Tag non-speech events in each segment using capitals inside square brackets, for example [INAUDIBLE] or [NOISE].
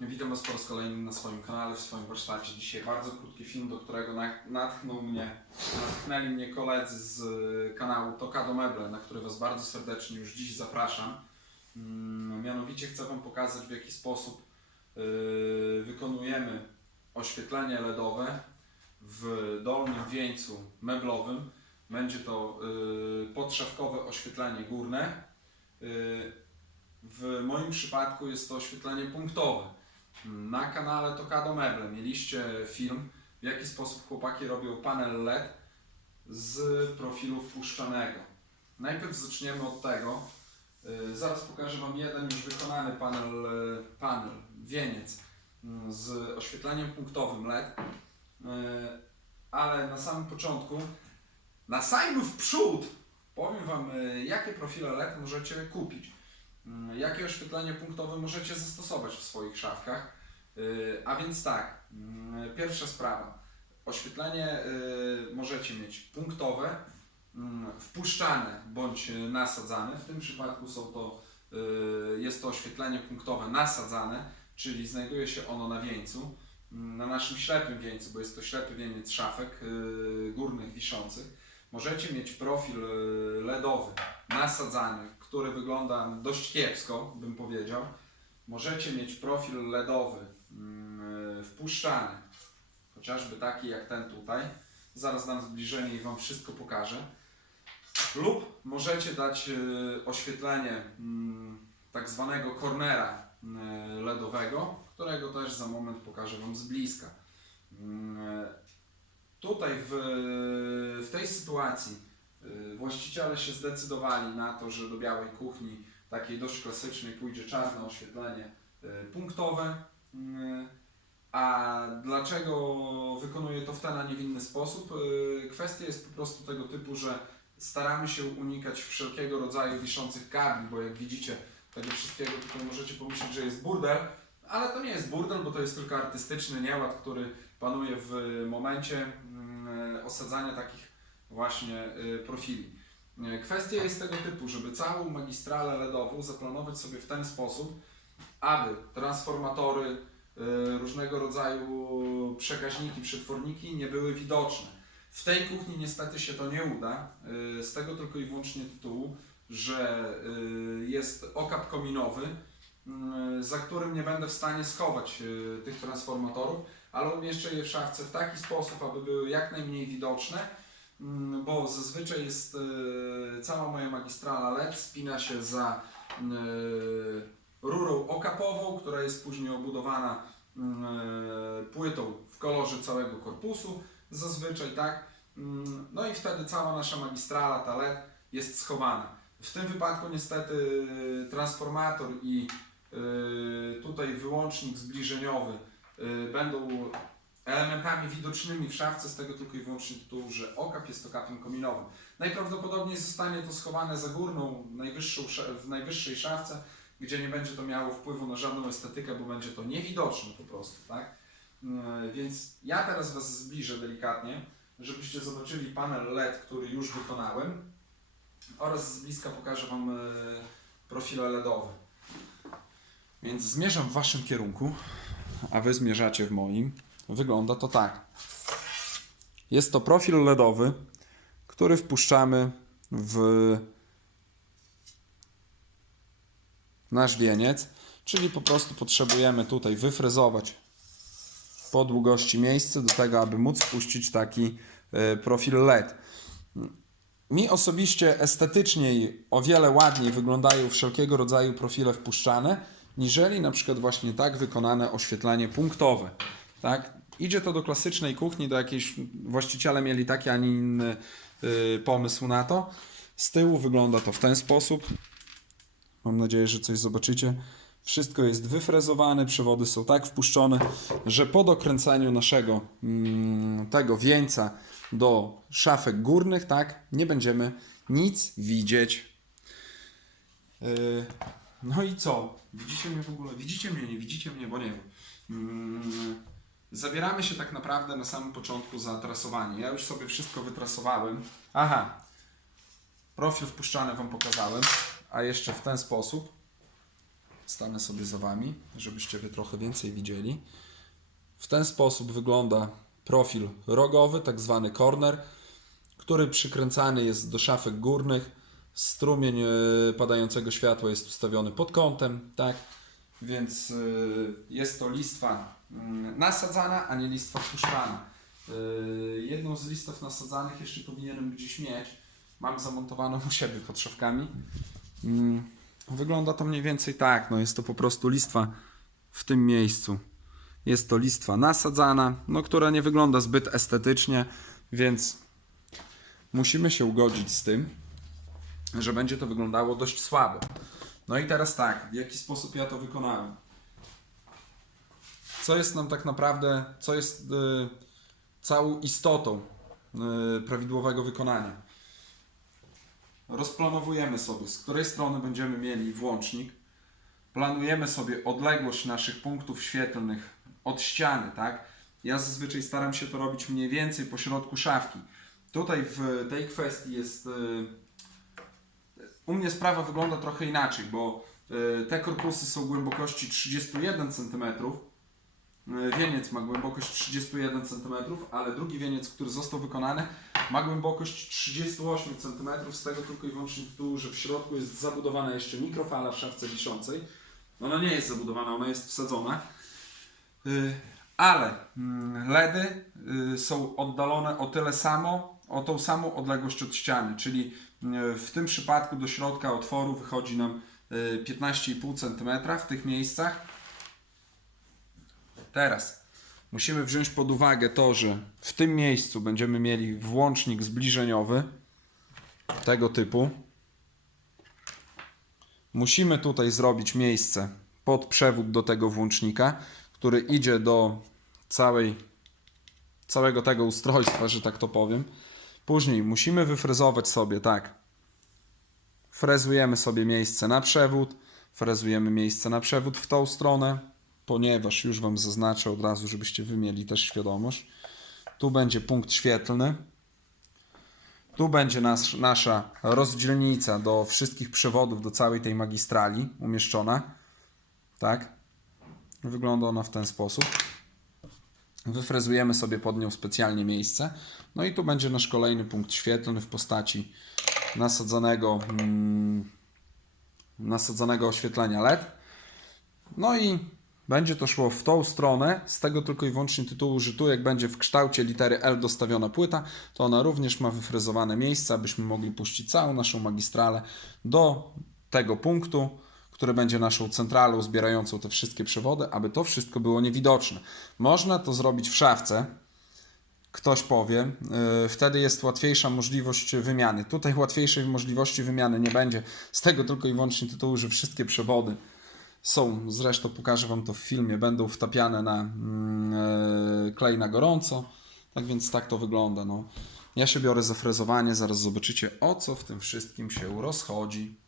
Witam Was po raz kolejny na swoim kanale, w swoim warsztacie. Dzisiaj bardzo krótki film, do którego na- natchnął mnie, natchnęli mnie koledzy z y, kanału Tokado Meble, na który Was bardzo serdecznie już dziś zapraszam. Mm, Mianowicie chcę Wam pokazać, w jaki sposób y, wykonujemy oświetlenie LEDowe w dolnym wieńcu meblowym. Będzie to y, podszafkowe oświetlenie górne. Y, w moim przypadku jest to oświetlenie punktowe. Na kanale Tokado Meble mieliście film, w jaki sposób chłopaki robią panel LED z profilu wpuszczanego. Najpierw zaczniemy od tego. Yy, Zaraz pokażę Wam jeden już wykonany panel, yy, panel wieniec yy, z oświetleniem punktowym LED. Ale na samym początku, na sajmu w przód, powiem Wam, jakie profile LED możecie kupić. Mm, Jakie oświetlenie punktowe możecie zastosować w swoich szafkach? Yy, A więc tak, mm, pierwsza sprawa. Oświetlenie yy, możecie mieć punktowe, mm, wpuszczane bądź nasadzane. W tym przypadku są to, yy, jest to oświetlenie punktowe nasadzane, czyli znajduje się ono na wieńcu, na naszym ślepym wieńcu, bo jest to ślepy wieniec szafek górnych wiszących. Możecie mieć profil yy, LEDowy nasadzany, który wygląda dość kiepsko, bym powiedział. Możecie mieć profil LEDowy mm, wpuszczany, chociażby taki jak ten tutaj. Zaraz dam zbliżenie i Wam wszystko pokażę. Lub możecie dać y, oświetlenie mm, tak zwanego cornera LEDowego, którego też za moment pokażę Wam z bliska. Tutaj w, w tej sytuacji y, właściciele się zdecydowali na to, że do białej kuchni, takiej dość klasycznej, pójdzie czarne oświetlenie y, punktowe. Y, A dlaczego wykonuję to w ten, a nie w inny sposób? Kwestia jest po prostu tego typu, że staramy się unikać wszelkiego rodzaju wiszących kabli, bo jak widzicie, tego wszystkiego tutaj możecie pomyśleć, że jest burdel, ale to nie jest burdel, bo to jest tylko artystyczny nieład, który panuje w momencie mm, osadzania takich właśnie y, profili. Kwestia jest tego typu, żeby całą magistralę LEDową zaplanować sobie w ten sposób, aby transformatory, y, różnego rodzaju przekaźniki, przetworniki nie były widoczne. W tej kuchni niestety się to nie uda, y, z tego tylko i wyłącznie tytułu, że jest okap kominowy, y, za którym nie będę w stanie schować tych transformatorów, ale umieszczę je w szafce w taki sposób, aby były jak najmniej widoczne, mm, bo zazwyczaj jest y, cała moja magistrala LED spina się za y, rurą okapową, która jest później obudowana y, płytą w kolorze całego korpusu, zazwyczaj tak. Mm, No i wtedy cała nasza magistrala, ta LED jest schowana. W tym wypadku niestety transformator i tutaj wyłącznik zbliżeniowy będą elementami widocznymi w szafce z tego tylko i wyłącznie tytułu, że okap jest okapem kominowym. Najprawdopodobniej zostanie to schowane za górną, najwyższą, sz- w najwyższej szafce, gdzie nie będzie to miało wpływu na żadną estetykę, bo będzie to niewidoczne po prostu, tak? Yy, Więc ja teraz Was zbliżę delikatnie, żebyście zobaczyli panel LED, który już wykonałem oraz z bliska pokażę Wam yy, profile LEDowe. Więc zmierzam w Waszym kierunku, a Wy zmierzacie w moim. Wygląda to tak. Jest to profil LEDowy, który wpuszczamy w nasz wieniec, czyli po prostu potrzebujemy tutaj wyfrezować po długości miejsce do tego, aby móc wpuścić taki e, profil LED. Mi osobiście estetyczniej o wiele ładniej wyglądają wszelkiego rodzaju profile wpuszczane, niżeli na przykład właśnie tak wykonane oświetlenie punktowe. Tak? Idzie to do klasycznej kuchni, do jakiejś właściciele mieli taki, a nie inny y, pomysł na to. Z tyłu wygląda to w ten sposób. Mam nadzieję, że coś zobaczycie. Wszystko jest wyfrezowane, przewody są tak wpuszczone, że po dokręceniu naszego mm, tego wieńca do szafek górnych, tak, nie będziemy nic widzieć. Yy, no i co? Widzicie mnie w ogóle? Widzicie mnie, nie widzicie mnie, bo nie wiem. Mm, Zabieramy się tak naprawdę na samym początku za trasowanie. Ja już sobie wszystko wytrasowałem. Aha, profil wpuszczany Wam pokazałem, a jeszcze w ten sposób. stanę sobie za Wami, żebyście Wy trochę więcej widzieli. W ten sposób wygląda profil rogowy, tak zwany corner, który przykręcany jest do szafek górnych. Strumień e, padającego światła jest ustawiony pod kątem, tak? Więc e, jest to listwa mm, nasadzana, a nie listwa puszczana. E, Jedną z listw nasadzanych jeszcze powinienem gdzieś mieć. Mam zamontowaną u siebie pod szafkami. Mm, Wygląda to mniej więcej tak. No jest to po prostu listwa w tym miejscu. Jest to listwa nasadzana, no, która nie wygląda zbyt estetycznie, więc musimy się ugodzić z tym, że będzie to wyglądało dość słabo. No i teraz tak, w jaki sposób ja to wykonałem? Co jest nam tak naprawdę, co jest y, całą istotą y, prawidłowego wykonania? Rozplanowujemy sobie, z której strony będziemy mieli włącznik. Planujemy sobie odległość naszych punktów świetlnych od ściany, tak? Ja zazwyczaj staram się to robić mniej więcej po środku szafki. Tutaj w tej kwestii jest. y, U mnie sprawa wygląda trochę inaczej, bo y, te korpusy są głębokości 31 cm. Y, Wieniec ma głębokość 31 cm, ale drugi wieniec, który został wykonany, ma głębokość 38 cm, z tego tylko i wyłącznie tytułu, że w środku jest zabudowana jeszcze mikrofala w szafce wiszącej. Ona nie jest zabudowana, ona jest wsadzona. Y, Ale mm, LEDy są oddalone o tyle samo, o tą samą odległość od ściany, czyli w tym przypadku do środka otworu wychodzi nam y, 15,5 cm w tych miejscach. Teraz musimy wziąć pod uwagę to, że w tym miejscu będziemy mieli włącznik zbliżeniowy tego typu. Musimy tutaj zrobić miejsce pod przewód do tego włącznika, który idzie do całej, całego tego ustrojstwa, że tak to powiem. Później musimy wyfrezować sobie tak. Frezujemy sobie miejsce na przewód, frezujemy miejsce na przewód w tą stronę, ponieważ już Wam zaznaczę od razu, żebyście Wy mieli też świadomość. Tu będzie punkt świetlny. Tu będzie nas, nasza rozdzielnica do wszystkich przewodów, do całej tej magistrali umieszczona. Tak? Wygląda ona w ten sposób. Wyfrezujemy sobie pod nią specjalnie miejsce. No i tu będzie nasz kolejny punkt świetlny w postaci nasadzonego, mm, nasadzonego oświetlenia LED. No i będzie to szło w tą stronę, z tego tylko i wyłącznie tytułu, że tu jak będzie w kształcie litery L dostawiona płyta, to ona również ma wyfrezowane miejsce, abyśmy mogli puścić całą naszą magistralę do tego punktu, który będzie naszą centralą zbierającą te wszystkie przewody, aby to wszystko było niewidoczne. Można to zrobić w szafce, ktoś powie, yy, wtedy jest łatwiejsza możliwość wymiany. Tutaj łatwiejszej możliwości wymiany nie będzie, z tego tylko i wyłącznie tytułu, że wszystkie przewody są, zresztą pokażę Wam to w filmie, będą wtapiane na mm, e, klej na gorąco. Tak więc tak to wygląda. No. Ja się biorę za frezowanie, zaraz zobaczycie o co w tym wszystkim się rozchodzi.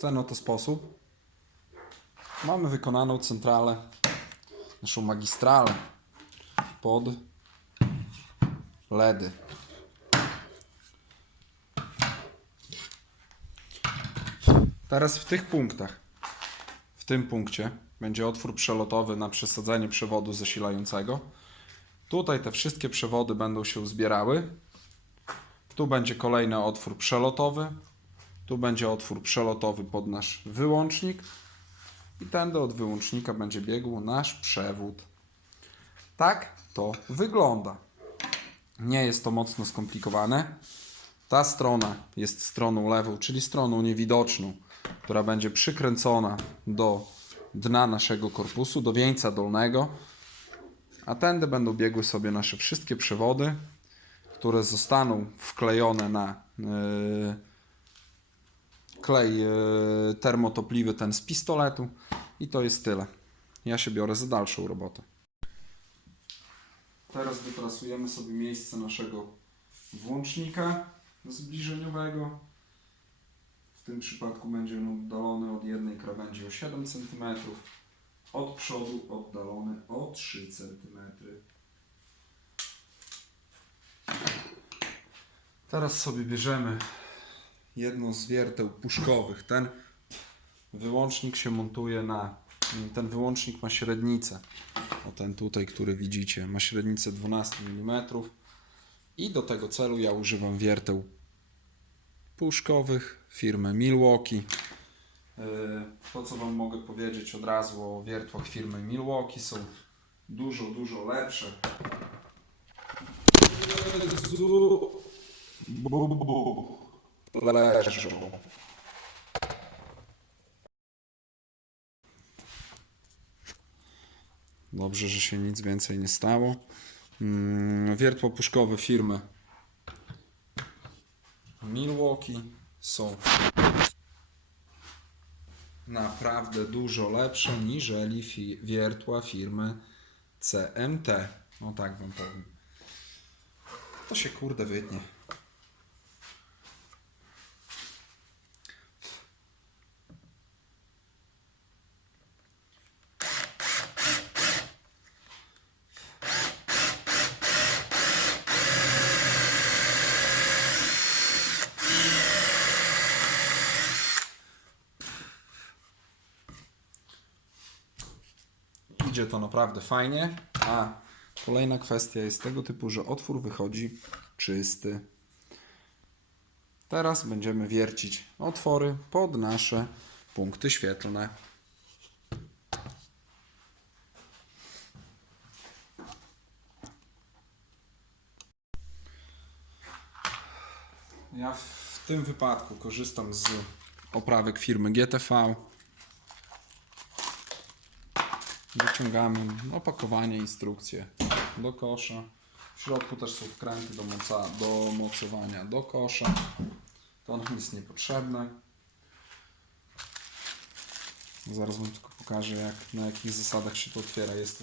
Ten oto sposób mamy wykonaną centralę, naszą magistralę pod LEDy. Teraz w tych punktach, w tym punkcie będzie otwór przelotowy na przesadzenie przewodu zasilającego. Tutaj te wszystkie przewody będą się zbierały. Tu będzie kolejny otwór przelotowy. Tu będzie otwór przelotowy pod nasz wyłącznik. I tędy od wyłącznika będzie biegł nasz przewód. Tak to wygląda. Nie jest to mocno skomplikowane. Ta strona jest stroną lewą, czyli stroną niewidoczną, która będzie przykręcona do dna naszego korpusu, do wieńca dolnego. A tędy będą biegły sobie nasze wszystkie przewody, które zostaną wklejone na yy, klej yy, termotopliwy, ten z pistoletu. I to jest tyle. Ja się biorę za dalszą robotę. Teraz wytrasujemy sobie miejsce naszego włącznika zbliżeniowego. W tym przypadku będzie on oddalony od jednej krawędzi o 7 cm, od przodu oddalony o 3 cm. Teraz sobie bierzemy jedno z wierteł puszkowych. Ten wyłącznik się montuje na. Ten wyłącznik ma średnicę. O ten tutaj, który widzicie, ma średnicę 12 mm. I do tego celu ja używam wierteł puszkowych firmy Milwaukee. Yy, To, co Wam mogę powiedzieć od razu o wiertłach firmy Milwaukee, są dużo, dużo lepsze. Leżą. Dobrze, że się nic więcej nie stało. Mm, Wiertło puszkowe firmy Milwaukee są naprawdę dużo lepsze niżeli fi- wiertła firmy CMT. No tak wam powiem. To się kurde wytnie. Idzie to naprawdę fajnie. A kolejna kwestia jest tego typu, że otwór wychodzi czysty. Teraz będziemy wiercić otwory pod nasze punkty świetlne. Ja w tym wypadku korzystam z oprawek firmy GTV. Wyciągamy opakowanie, instrukcje do kosza. W środku też są wkręty do, moca, do mocowania do kosza. To nam jest niepotrzebne. Zaraz Wam tylko pokażę, jak, na jakich zasadach się to otwiera. Jest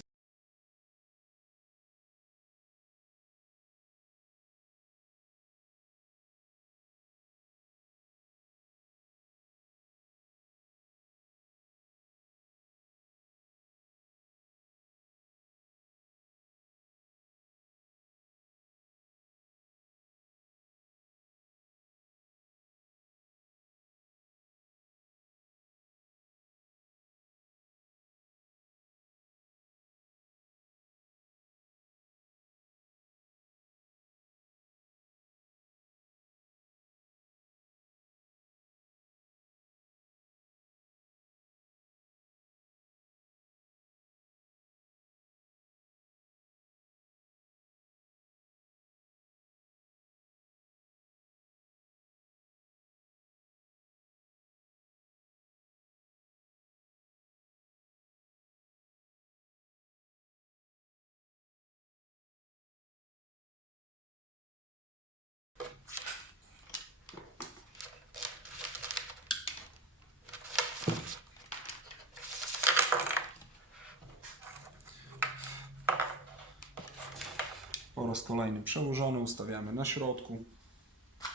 kolejny przełożony, ustawiamy na środku.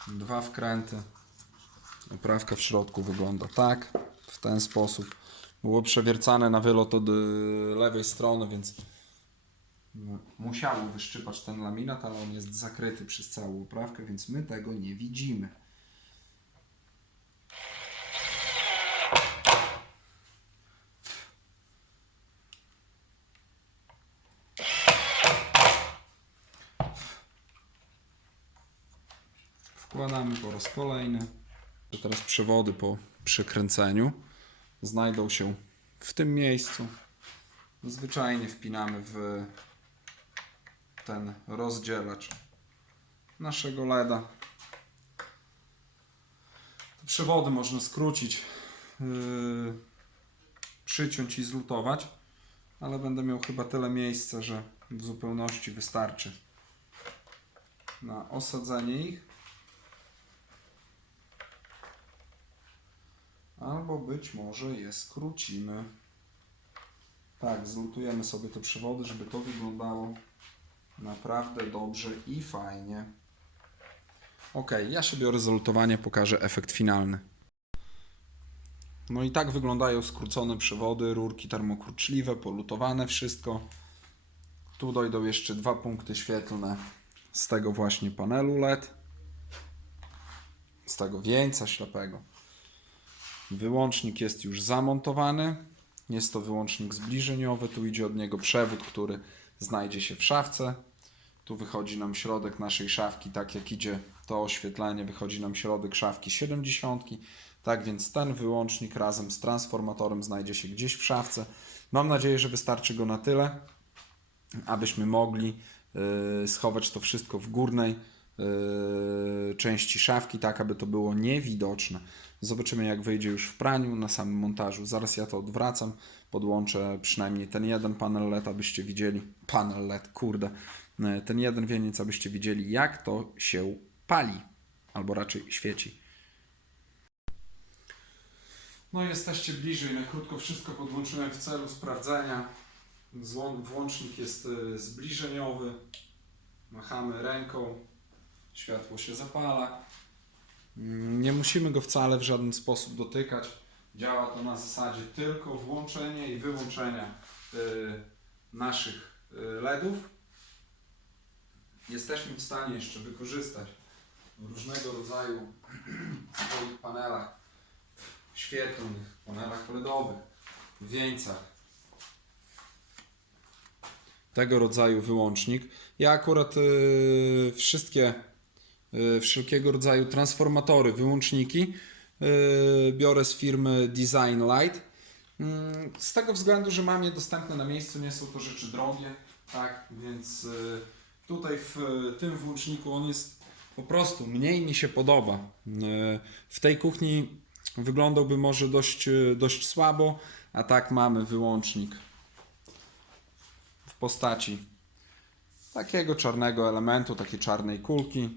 Dwa wkręty. Oprawka w środku wygląda tak, w ten sposób. Było przewiercane na wylot od y, lewej strony, więc musiało wyszczypać ten laminat, ale on jest zakryty przez całą oprawkę, więc my tego nie widzimy. Wkładamy po raz kolejny. Teraz przewody po przykręceniu znajdą się w tym miejscu. Zwyczajnie wpinamy w ten rozdzielacz naszego LEDa. Te przewody można skrócić, yy, przyciąć i zlutować, ale będę miał chyba tyle miejsca, że w zupełności wystarczy na osadzenie ich. Albo być może je skrócimy. Tak, zlutujemy sobie te przewody, żeby to wyglądało naprawdę dobrze i fajnie. Ok, ja się biorę za lutowanie, pokażę efekt finalny. No i tak wyglądają skrócone przewody, rurki termokurczliwe, polutowane wszystko. Tu dojdą jeszcze dwa punkty świetlne z tego właśnie panelu LED. Z tego wieńca ślepego. Wyłącznik jest już zamontowany. Jest to wyłącznik zbliżeniowy. Tu idzie od niego przewód, który znajdzie się w szafce. Tu wychodzi nam środek naszej szafki, tak jak idzie to oświetlenie, wychodzi nam środek szafki 70. Tak więc ten wyłącznik razem z transformatorem znajdzie się gdzieś w szafce. Mam nadzieję, że wystarczy go na tyle, abyśmy mogli yy, schować to wszystko w górnej części szafki, tak aby to było niewidoczne. Zobaczymy jak wyjdzie już w praniu, na samym montażu. Zaraz ja to odwracam, podłączę przynajmniej ten jeden panel LED, abyście widzieli, panel LED, kurde, yy, ten jeden wieniec, abyście widzieli jak to się pali, albo raczej świeci. No jesteście bliżej, na krótko wszystko podłączyłem w celu sprawdzenia. Włącznik jest y, zbliżeniowy. Machamy ręką, światło się zapala. Mm, Nie musimy go wcale w żaden sposób dotykać. Działa to na zasadzie tylko włączenia i wyłączenia y, naszych y, LEDów. Jesteśmy w stanie jeszcze wykorzystać w różnego rodzaju [CLEARS THROAT] swoich panelach świetlnych, panelach LEDowych, wieńcach. Tego rodzaju wyłącznik. Ja akurat y, wszystkie wszelkiego rodzaju transformatory, wyłączniki y, biorę z firmy Design Light. Mm, Z tego względu, że mam je dostępne na miejscu, nie są to rzeczy drogie, tak, więc y, tutaj w y, tym włączniku on jest po prostu mniej mi się podoba. Y, W tej kuchni wyglądałby może dość, y, dość słabo, a tak mamy wyłącznik w postaci takiego czarnego elementu, takiej czarnej kulki.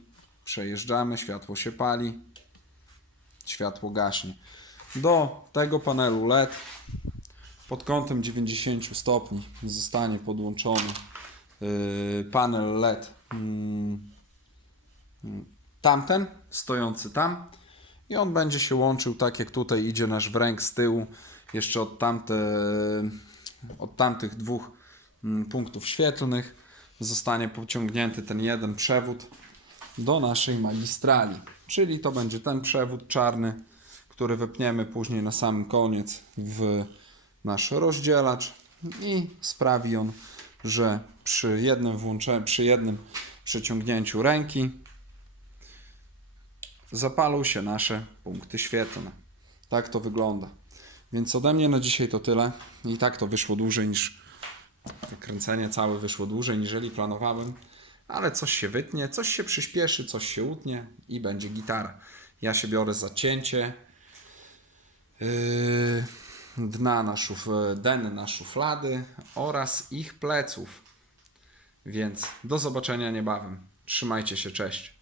Przejeżdżamy, światło się pali, światło gaśnie. Do tego panelu LED pod kątem 90 stopni zostanie podłączony yy, panel LED mm, mm, tamten, stojący tam. I on będzie się łączył tak jak tutaj idzie nasz wręg z tyłu jeszcze od, tamte, od tamtych dwóch mm, punktów świetlnych. Zostanie pociągnięty ten jeden przewód do naszej magistrali. Czyli to będzie ten przewód czarny, który wepniemy później na sam koniec w nasz rozdzielacz i sprawi on, że przy jednym włączeniu, przy jednym przyciągnięciu ręki zapalą się nasze punkty świetlne. Tak to wygląda. Więc ode mnie na dzisiaj to tyle. I tak to wyszło dłużej niż kręcenie całe wyszło dłużej niżeli planowałem, ale coś się wytnie, coś się przyspieszy, coś się utnie i będzie gitara. Ja się biorę za cięcie yy, dna na szuf, den na szuflady oraz ich pleców. Więc do zobaczenia niebawem. Trzymajcie się, cześć.